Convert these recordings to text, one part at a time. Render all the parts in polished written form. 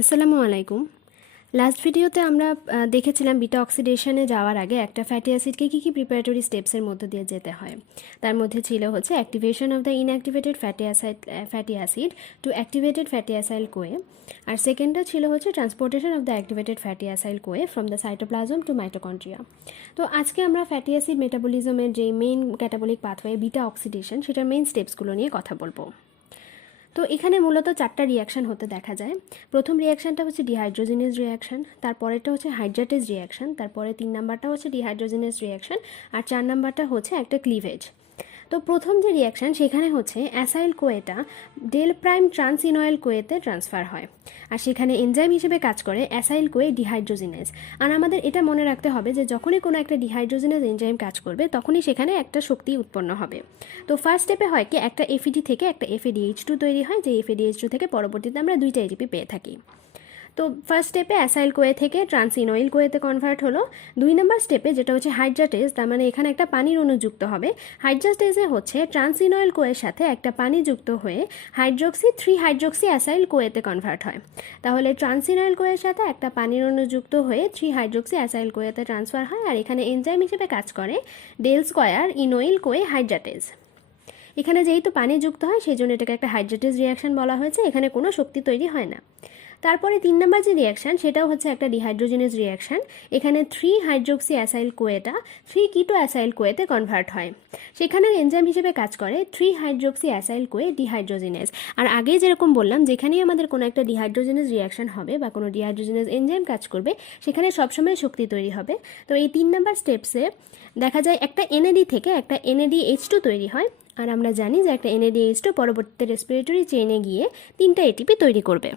আসসালামু আলাইকুম। লাস্ট ভিডিওতে আমরা দেখেছিলাম বিটা অক্সিডেশনে যাওয়ার আগে একটা ফ্যাটি অ্যাসিডকে কী প্রিপারেটরি স্টেপসের মধ্যে দিয়ে যেতে হয়। তার মধ্যে ছিল হচ্ছে activation of the inactivated fatty acid to activated fatty acyl CoA, আর সেকেন্ডটা ছিল হচ্ছে transportation of the activated fatty acyl CoA from the cytoplasm to mitochondria. তো আজকে আমরা ফ্যাটি অ্যাসিড মেটাবলিজমের যে main catabolic pathway beta oxidation সেটার মেইন স্টেপসগুলো নিয়ে কথা বলবো। তো এখানে মূলত 4টা রিয়াকশান হতে দেখা যায়। প্রথম রিয়াকশানটা হচ্ছে ডিহাইড্রোজেনেজ রিয়াকশান, তারপরেরটা হচ্ছে হাইড্রাটেজ রিয়াকশান, তারপরে 3 নাম্বারটা হচ্ছে ডিহাইড্রোজেনেজ রিয়াকশান, আর 4 নাম্বারটা হচ্ছে একটা ক্লিভেজ। তো প্রথম যে রিয়াকশান সেখানে হচ্ছে অ্যাসাইল কোয়েটা ডেল প্রাইম ট্রান্সইনয়েল কোয়েতে ট্রান্সফার হয়, আর সেখানে এনজাইম হিসেবে কাজ করে অ্যাসাইল কোয়ে ডিহাইড্রোজেনেজ। আর আমাদের এটা মনে রাখতে হবে যে যখনই কোনো একটা ডিহাইড্রোজেনেজ এনজাইম কাজ করবে তখনই সেখানে একটা শক্তি উৎপন্ন হবে। তো ফার্স্ট স্টেপে হয় কি, একটা এফইডি থেকে একটা এফএডিএইচ2 তৈরি হয়, যে এফএডিএইচ2 থেকে পরবর্তীতে আমরা 2টা এটিপি পেয়ে থাকি। তো ফার্স্ট স্টেপে অ্যাসাইল কোয়ে থেকে ট্রান্সইনয়েল কোয়েতে কনভার্ট হলো। 2 নম্বর স্টেপে যেটা হচ্ছে হাইড্রাটেজ, তার মানে এখানে একটা পানির অণু যুক্ত হবে। হাইড্রাটেজে হচ্ছে ট্রান্সইনয়েল কোয়ের সাথে একটা পানি যুক্ত হয়ে হাইড্রোক্সি 3 হাইড্রোক্সি অ্যাসাইল কোয়েতে কনভার্ট হয়। তাহলে ট্রান্সইনয়েল কোয়ের সাথে একটা পানির অণু যুক্ত হয়ে 3 হাইড্রোক্সি অ্যাসাইল কোয়েতে ট্রান্সফার হয়, আর এখানে এনজাইম হিসেবে কাজ করে ডেল স্কয়ার ইনোইল কোয়ে হাইড্রাটেজ। এখানে যেহেতু পানি যুক্ত হয় সেই জন্য এটাকে একটা হাইড্রাটেজ রিয়াকশন বলা হয়েছে, এখানে কোনো শক্তি তৈরি হয় না। তারপরে 3 নম্বর যে রিয়াকশান সেটাও হচ্ছে একটা ডিহাইড্রোজেনেজ রিয়াকশান। এখানে 3 হাইড্রোক্সি অ্যাসাইল কোয়েটা 3 কিটো অ্যাসাইল কোয়েতে কনভার্ট হয়, সেখানে এনজাইম হিসেবে কাজ করে 3 হাইড্রোক্সি অ্যাসাইল কোয়ে ডিহাইড্রোজেনেজ। আর আগেই যেরকম বললাম, যেখানেই আমাদের কোনো একটা ডিহাইড্রোজেনেজ রিয়াকশান হবে বা কোনো ডিহাইড্রোজেনেজ এনজাইম কাজ করবে সেখানে সবসময় শক্তি তৈরি হবে। তো এই 3 নম্বর স্টেপসে দেখা যায় একটা এনএডি থেকে একটা এনএডিএইচ2 তৈরি হয়, আর আমরা জানি যে একটা এনএডিএইচ2 পরবর্তীতে রেসপিরেটরি চেইনে গিয়ে 3টা এটিপি তৈরি করবে।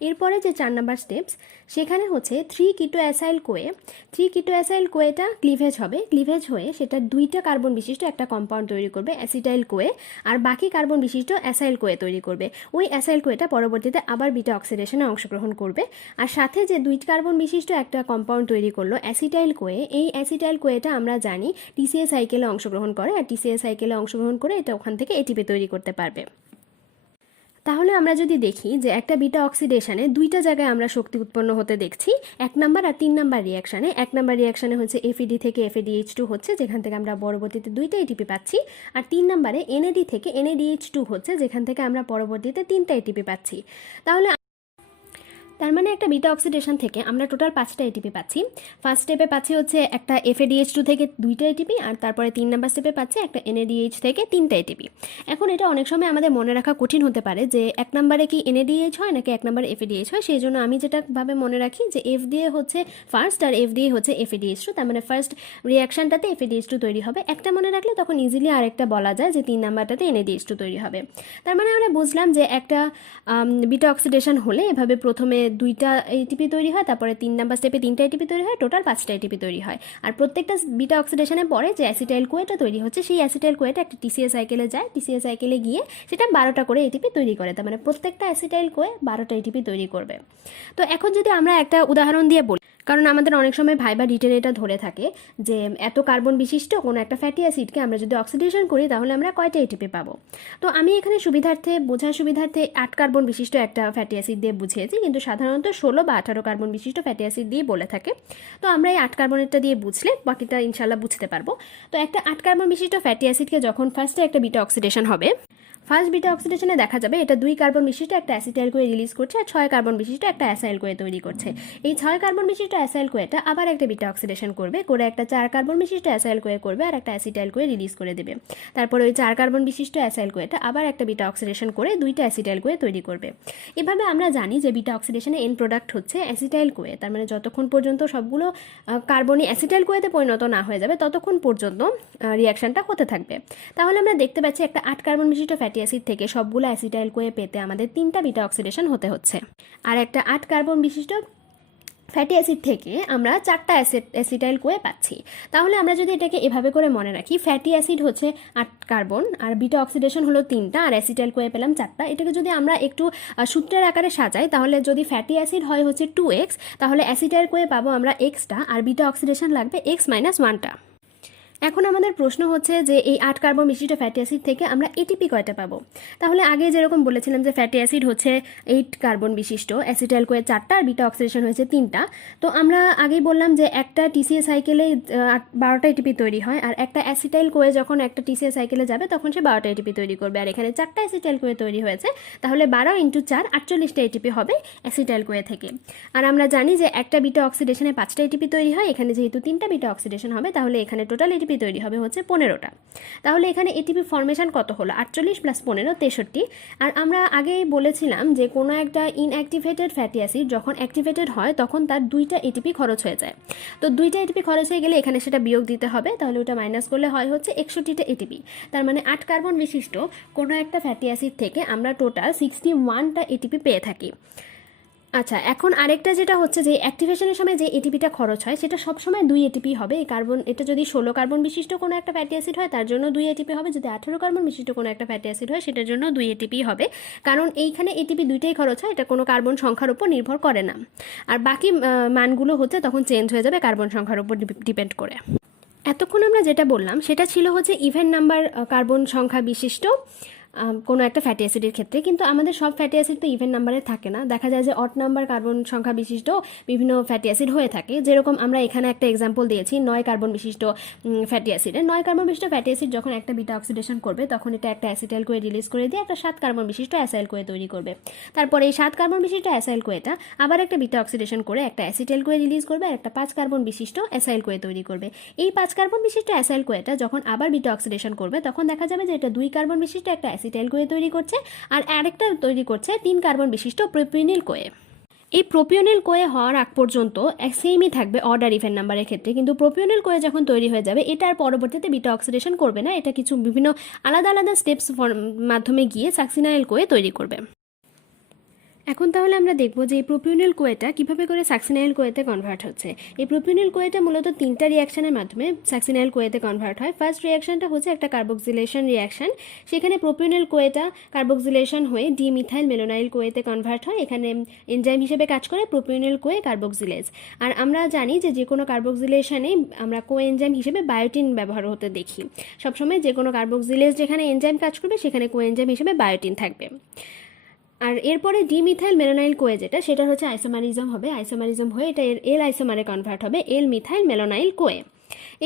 এরপরে যে 4 নাম্বার স্টেপস সেখানে হচ্ছে 3 কিটো অ্যাসাইল কোয়ে, 3 কিটো অ্যাসাইল কোয়েটা ক্লিভেজ হবে, ক্লিভেজ হয়ে সেটা 2টা কার্বন বিশিষ্ট একটা কম্পাউন্ড তৈরি করবে অ্যাসিটাইল কোয়ে, আর বাকি কার্বন বিশিষ্ট অ্যাসাইল কোয়ে তৈরি করবে। ওই অ্যাসাইল কোয়েটা পরবর্তীতে আবার বিটা অক্সিডেশনে অংশগ্রহণ করবে, আর সাথে যে 2 কার্বন বিশিষ্ট একটা কম্পাউন্ড তৈরি করলো অ্যাসিটাইল কোয়ে, এই অ্যাসিটাইল কোয়েটা আমরা জানি টিসিএ সাইকেলে অংশগ্রহণ করে, আর টিসিএ সাইকেলে অংশগ্রহণ করে এটা ওখান থেকে এটিপি তৈরি করতে পারবে। তাহলে আমরা যদি দেখি যে একটা বিটা অক্সিডেশনে 2টা জায়গায় আমরা শক্তি উৎপন্ন হতে দেখছি, 1 নাম্বার আর 3 নাম্বার রিয়াকশানে। 1 নাম্বার রিয়াকশানে হচ্ছে এফইডি থেকে এফএডিএইচ2 হচ্ছে, যেখান থেকে আমরা পরবর্তীতে 2টা এটিপি পাচ্ছি, আর 3 নাম্বারে এনএডি থেকে এনএডিএইচ2 হচ্ছে, যেখান থেকে আমরা পরবর্তীতে 3টা এটিপি পাচ্ছি। তাহলে তার মানে একটা বিটা অক্সিডেশন থেকে আমরা টোটাল 5টা এটিপি পাচ্ছি। ফার্স্ট স্টেপে পাচ্ছি হচ্ছে একটা এফএডিএইচ2 থেকে 2টা এটিপি, আর তারপরে 3 নাম্বার স্টেপে পাচ্ছি একটা এনএডিএইচ থেকে 3টা এটিপি। এখন এটা অনেক সময় আমাদের মনে রাখা কঠিন হতে পারে যে 1 নাম্বারে কি এনএডিএইচ হয় নাকি 1 নাম্বারে এফএডিএইচ হয়, সেই জন্য আমি যেটা ভাবে মনে রাখি যে এফ দিয়ে হচ্ছে ফার্স্ট আর এফ দিয়ে হচ্ছে এফএডিএইচ2, তার মানে ফার্স্ট রিয়াকশানটাতে এফএডিএইচ2 তৈরি হবে। একটা মনে রাখলে তখন ইজিলি আরেকটা বলা যায় যে 3 নাম্বারটাতে এনএডিএইচ2 তৈরি হবে। তার মানে আমরা বুঝলাম যে একটা বিটা অক্সিডেশন হলে এভাবে প্রথমে 2টা এটিপি তৈরি হয়, তারপরে 3 নাম্বার স্টেপে 3টা এটিপি তৈরি হয়, টোটাল 5টা এটিপি তৈরি হয়। আর প্রত্যেকটা বিটা অক্সিডেশনের পরে যে অ্যাসিটাইল কোয়েটা তৈরি হচ্ছে সেই অ্যাসিটাইল কোয়েটা একটা টিসিএ সাইকেলে যায়, টিসিএ সাইকেলে গিয়ে সেটা 12টা করে এটিপি তৈরি করে, তার মানে প্রত্যেকটা অ্যাসিটাইল কোয়ে 12টা এটিপি তৈরি করবে। তো এখন যদি আমরা একটা উদাহরণ দিয়ে বলি, কারণ আমাদের অনেক সময় ভাইবা রিটেনে এটা ধরে থাকে যে এত কার্বন বিশিষ্ট কোনো একটা ফ্যাটি অ্যাসিডকে আমরা যদি অক্সিডেশন করি তাহলে আমরা কয়টা এটিপি পাবো। তো আমি এখানে বোঝার সুবিধার্থে 8 কার্বন বিশিষ্ট একটা ফ্যাটি অ্যাসিড দিয়ে বুঝিয়েছি, কিন্তু সাধারণত 16 বা 18 কার্বন বিশিষ্ট ফ্যাটি অ্যাসিড দিয়ে বলে থাকে। তো আমরা এই 8 কার্বনেরটা দিয়ে বুঝলে বাকিটা ইনশাল্লাহ বুঝতে পারবো। তো একটা 8 কার্বন বিশিষ্ট ফ্যাটি অ্যাসিডকে যখন ফার্স্টে একটা বিটা অক্সিডেশন হবে, ফার্স্ট বিটা অক্সিডেশনে দেখা যাবে এটা 2 কার্বন বিশিষ্ট একটা অ্যাসিটাইল কোয়ে রিলিজ করছে, আর 6 কার্বন বিশিষ্ট একটা অ্যাসাইল কোয়ে তৈরি করছে। এই 6 কার্বন বিশিষ্ট অ্যাসাইল কোয়েটা আবার একটা বিটা অক্সিডেশন করবে, করে একটা 4 কার্বন বিশিষ্ট অ্যাসাইল কোয়ে করবে, আর একটা অ্যাসিটাইল কোয়ে রিলিজ করে দেবে। তারপরে ওই 4 কার্বন বিশিষ্ট অ্যাসাইল কোয়েটা আবার একটা বিটা অক্সিডেশন করে 2টা অ্যাসিটাইল কোয়ে তৈরি করবে। এভাবে আমরা জানি যে বিটা অক্সিডেশনে এন্ড প্রোডাক্ট হচ্ছে অ্যাসিটাইল কোয়ে, তার মানে যতক্ষণ পর্যন্ত সবগুলো কার্বনই অ্যাসিটাইল কোয়েতে পরিণত না হয়ে যাবে ততক্ষণ পর্যন্ত রিয়াকশনটা হতে থাকবে। তাহলে আমরা দেখতে পাচ্ছি একটা 8 কার্বন বিশিষ্ট ফ্যাটি অ্যাসিড থেকে সবগুলো অ্যাসিটাইল কোয়ে পেতে আমাদের 3টা বিটা অক্সিডেশন হতে হচ্ছে, আর একটা 8 কার্বন বিশিষ্ট ফ্যাটি অ্যাসিড থেকে আমরা 4টা অ্যাসিটাইল কোয়ে পাচ্ছি। তাহলে আমরা যদি এটাকে এভাবে করে মনে রাখি, ফ্যাটি অ্যাসিড হচ্ছে 8 কার্বন, আর বিটা অক্সিডেশন হলো 3টা, আর অ্যাসিটাইল কোয়ে পেলাম 4টা। এটাকে যদি আমরা একটু সূত্রের আকারে সাজাই, তাহলে যদি ফ্যাটি অ্যাসিড হয় হচ্ছে 2x, তাহলে অ্যাসিটাইল কোয়ে পাবো আমরা xটা, আর বিটা অক্সিডেশন লাগবে x - 1টা। এখন আমাদের প্রশ্ন হচ্ছে যে এই 8 কার্বন বিশিষ্ট ফ্যাটি অ্যাসিড থেকে আমরা এটিপি কয়টা পাবো। তাহলে আগে যেরকম বলেছিলাম যে ফ্যাটি অ্যাসিড হচ্ছে 8 কার্বন বিশিষ্ট, অ্যাসিটাইল কোয়ে 4টা আর বিটা অক্সিডেশন হয়েছে 3টা। তো আমরা আগেই বললাম যে একটা টিসিএ সাইকেলে 12টা এটিপি তৈরি হয়, আর একটা অ্যাসিটাইল কোয়ে যখন একটা টিসিএ সাইকেলে যাবে তখন সে 12টা এটিপি তৈরি করবে। আর এখানে 4টা অ্যাসিটাইল কোয়ে তৈরি হয়েছে, তাহলে 12 × 4 48টা এটিপি হবে অ্যাসিটাইল কোয়ে থেকে। আর আমরা জানি যে একটা বিটা অক্সিডেশনে 5টা এটিপি তৈরি হয়, এখানে যেহেতু 3টা বিটা অক্সিডেশন হবে তাহলে এখানে টোটাল এটিপি তৈরি হবে হচ্ছে 15টা। তাহলে এখানে এটিপি ফর্মেশন কত হলো, 48 + 15 63। আর আমরা আগেই বলেছিলাম যে কোনো একটা ইনঅ্যাক্টিভেটেড ফ্যাটি অ্যাসিড যখন অ্যাক্টিভেটেড হয় তখন তার 2টা এটিপি খরচ হয়ে যায়। তো 2টা এটিপি খরচ হয়ে গেলে এখানে সেটা বিয়োগ দিতে হবে, তাহলে ওটা মাইনাস করলে হয় হচ্ছে 61টা এটিপি। তার মানে 8 কার্বন বিশিষ্ট কোনো একটা ফ্যাটি অ্যাসিড থেকে আমরা টোটাল 61টা এটিপি পেয়ে থাকি। আচ্ছা, এখন আরেকটা যেটা হচ্ছে যে অ্যাক্টিভেশনের সময় যে এটিপিটা খরচ হয় সেটা সবসময় 2 এটিপি হবে। এই কার্বন, এটা যদি 16 কার্বন বিশিষ্ট কোনো একটা ফ্যাটি অ্যাসিড হয় তার জন্য 2 এটিপি হবে, যদি 18 কার্বন বিশিষ্ট কোনো একটা ফ্যাটি অ্যাসিড হয় সেটার জন্য 2 এটিপি হবে, কারণ এইখানে এটিপি দুইটাই খরচ হয়, এটা কোনো কার্বন সংখ্যার উপর নির্ভর করে না। আর বাকি মানগুলো হচ্ছে তখন চেঞ্জ হয়ে যাবে কার্বন সংখ্যার উপর ডিপেন্ড করে। এতক্ষণ আমরা যেটা বললাম সেটা ছিল হচ্ছে ইভেন নাম্বার কার্বন সংখ্যা বিশিষ্ট কোনো একটা ফ্যাটি অ্যাসিডের ক্ষেত্রে, কিন্তু আমাদের সব ফ্যাটি অ্যাসিড তো ইভেন নাম্বারে থাকে না। দেখা যায় যে অড নাম্বার কার্বন সংখ্যা বিশিষ্ট বিভিন্ন ফ্যাটি অ্যাসিড হয়ে থাকে, যেরকম আমরা এখানে একটা এক্সাম্পল দিয়েছি 9 কার্বন বিশিষ্ট ফ্যাটি অ্যাসিডের। 9 কার্বন বিশিষ্ট ফ্যাটি অ্যাসিড যখন একটা বিটা অক্সিডেশন করবে তখন এটা একটা অ্যাসিটাইল কোয়ে রিলিজ করে দিয়ে একটা 7 কার্বন বিশিষ্ট অ্যাসাইল কোয়ে তৈরি করবে। তারপরে এই 7 কার্বন বিশিষ্ট অ্যাসাইল কোয়েটা আবার একটা বিটা অক্সিডেশন করে একটা অ্যাসিটাইল কোয়ে রিলিজ করবে আর একটা 5 কার্বন বিশিষ্ট অ্যাসাইল কোয়ে তৈরি করবে। এই 5 কার্বন বিশিষ্ট অ্যাসাইল কোয়েটা যখন আবার বিটা অক্সিডেশন করবে তখন দেখা যাবে যে এটা 2 কার্বন বিশিষ্ট একটা অ্যাসিটাইল কোয়ে তৈরি করছে আর আরেকটা তৈরি করছে 3 কার্বন বিশিষ্ট প্রোপিওনিল কোয়ে। এই প্রোপিওনিল কোয়ে হওয়ার আগ পর্যন্ত সেমই থাকবে অড আর ইভেন নাম্বারের ক্ষেত্রে, কিন্তু প্রোপিওনিল কোয়ে যখন তৈরি হয়ে যাবে এটা আর পরবর্তীতে বিটা অক্সিডেশন করবে না, এটা কিছু বিভিন্ন আলাদা আলাদা স্টেপস মাধ্যমে গিয়ে সাকসিনাইল কোয়ে তৈরি করবে। এখন তাহলে আমরা দেখব যে এই প্রোপিওনিল কোয়েটা কীভাবে করে সাকসিনাইল কোয়েতে কনভার্ট হচ্ছে। এই প্রোপিওনিল কোয়েটা মূলত 3টা রিয়াকশনের মাধ্যমে সাকসিনাইল কোয়েতে কনভার্ট হয়। ফার্স্ট রিয়াকশনটা হচ্ছে একটা কার্বক্সিলেশন রিয়াকশন, সেখানে প্রোপিওনিল কোয়েটা কার্বক্সিলেশন হয়ে ডিমিথাইল মেলোনাইল কোয়েতে কনভার্ট হয়। এখানে এনজাইম হিসেবে কাজ করে প্রোপিওনিল কোয়ে কার্বক্সিলেজ। আর আমরা জানি যে যে কোনো কার্বক্সিলেশনে আমরা কো এনজাইম হিসেবে বায়োটিন ব্যবহার হতে দেখি। সবসময় যে কোনো কার্বক্সিলেজ যেখানে এনজাইম কাজ করবে সেখানে কো এনজাইম হিসেবে বায়োটিন থাকবে। আর এরপরে ডিমিথাইল মেলোনাইল কোয়ে যেটা সেটা হচ্ছে আইসোমারিজম হবে, আইসোমারিজম হয়ে এটা এল আইসোমারে কনভার্ট হবে এল মিথাইল মেলোনাইল কোয়ে।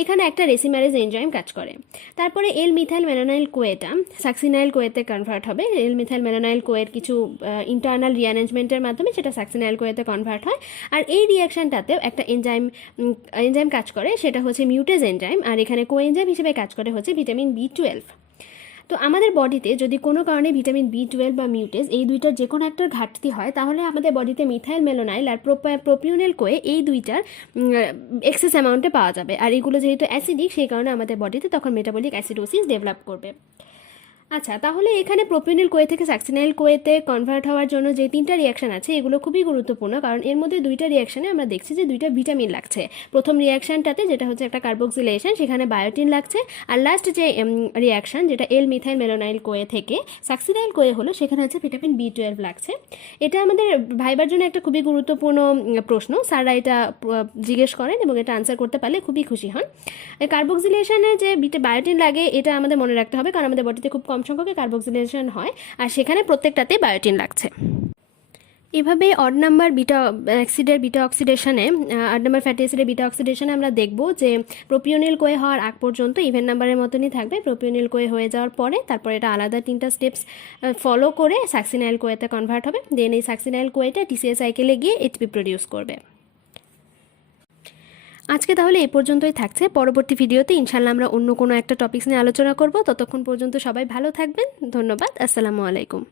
এখানে একটা রেসিমারেজ এনজাইম কাজ করে। তারপরে এল মিথাইল মেলোনাইল কোয়েটা সাকসিনাইল কোয়েতে কনভার্ট হবে। এল মিথাইল মেলোনাইল কোয়ের কিছু ইন্টারনাল রিঅ্যারেঞ্জমেন্টের মাধ্যমে সেটা সাকসিনাইল কোয়েতে কনভার্ট হয়। আর এই রিয়াকশনটাতেও একটা এনজাইম কাজ করে, সেটা হচ্ছে মিউটেজ এনজাইম, আর এখানে কো এনজাইম হিসেবে কাজ করে হচ্ছে ভিটামিন B12। তো আমাদের বডিতে যদি কোনো কারণে ভিটামিন B12 বা মিউটেজ এই দুইটার যে কোনো একটার ঘাটতি হয় তাহলে আমাদের বডিতে মিথাইল মেলোনাইল আর প্রোপিওনিল কোয়ে এই দুইটার এক্সেস অ্যামাউন্টে পাওয়া যাবে। আর এগুলো যেহেতু অ্যাসিডিক সেই কারণে আমাদের বডিতে তখন মেটাবলিক অ্যাসিডোসিস ডেভেলপ করবে। আচ্ছা, তাহলে এখানে প্রোপিওনিল কোয়ে থেকে সাকসিনাইল কোয়েতে কনভার্ট হওয়ার জন্য যে 3টা রিয়াকশন আছে এগুলো খুবই গুরুত্বপূর্ণ, কারণ এর মধ্যে 2টা রিয়াকশনে আমরা দেখছি যে 2টা ভিটামিন লাগছে। প্রথম রিয়াকশনটাতে যেটা হচ্ছে একটা কার্বক্সিলেশন সেখানে বায়োটিন লাগছে, আর লাস্ট যে রিয়াকশন যেটা এল মিথাইল মেলোনাইল কোয়ে থেকে সাকসিনাইল কোয়ে হলো সেখানে হচ্ছে ভিটামিন B12 লাগছে। এটা আমাদের ভাইবার জন্য একটা খুবই গুরুত্বপূর্ণ প্রশ্ন, স্যাররা এটা জিজ্ঞেস করেন এবং এটা আনসার করতে পারলে খুবই খুশি হন। কার্বক্সিলেশনে যে বায়োটিন লাগে এটা আমাদের মনে রাখতে হবে, কারণ আমাদের বডিতে খুব কম সংখ্যকে কার্বক্সিলেশন হয় আর সেখানে প্রত্যেকটাতে বায়োটিন লাগছে। এভাবে অড নাম্বার বিটা অ্যাসিডের বিটা অক্সিডেশনে অড নাম্বার ফ্যাটি অ্যাসিডের বিটা অক্সিডেশনে আমরা দেখব যে প্রোপিওনিল কোয়ে হওয়ার আগ পর্যন্ত ইভেন নাম্বারের মতনই থাকবে। প্রোপিওনিল কোয়ে হয়ে যাওয়ার পরে তারপরে এটা আলাদা 3টা স্টেপস ফলো করে সাকসিনাইল কোয়েতে কনভার্ট হবে। দেন এই সাকসিনাইল কোয়েটা টিসিএ সাইকেলে গিয়ে এটিপি প্রডিউস করবে। আজকে তাহলে এই পর্যন্তই থাকছে। পরবর্তী ভিডিওতে ইনশাল্লাহ আমরা অন্য কোনো একটা টপিকস নিয়ে আলোচনা করব। ততক্ষণ পর্যন্ত সবাই ভালো থাকবেন। ধন্যবাদ। আসসালামু আলাইকুম।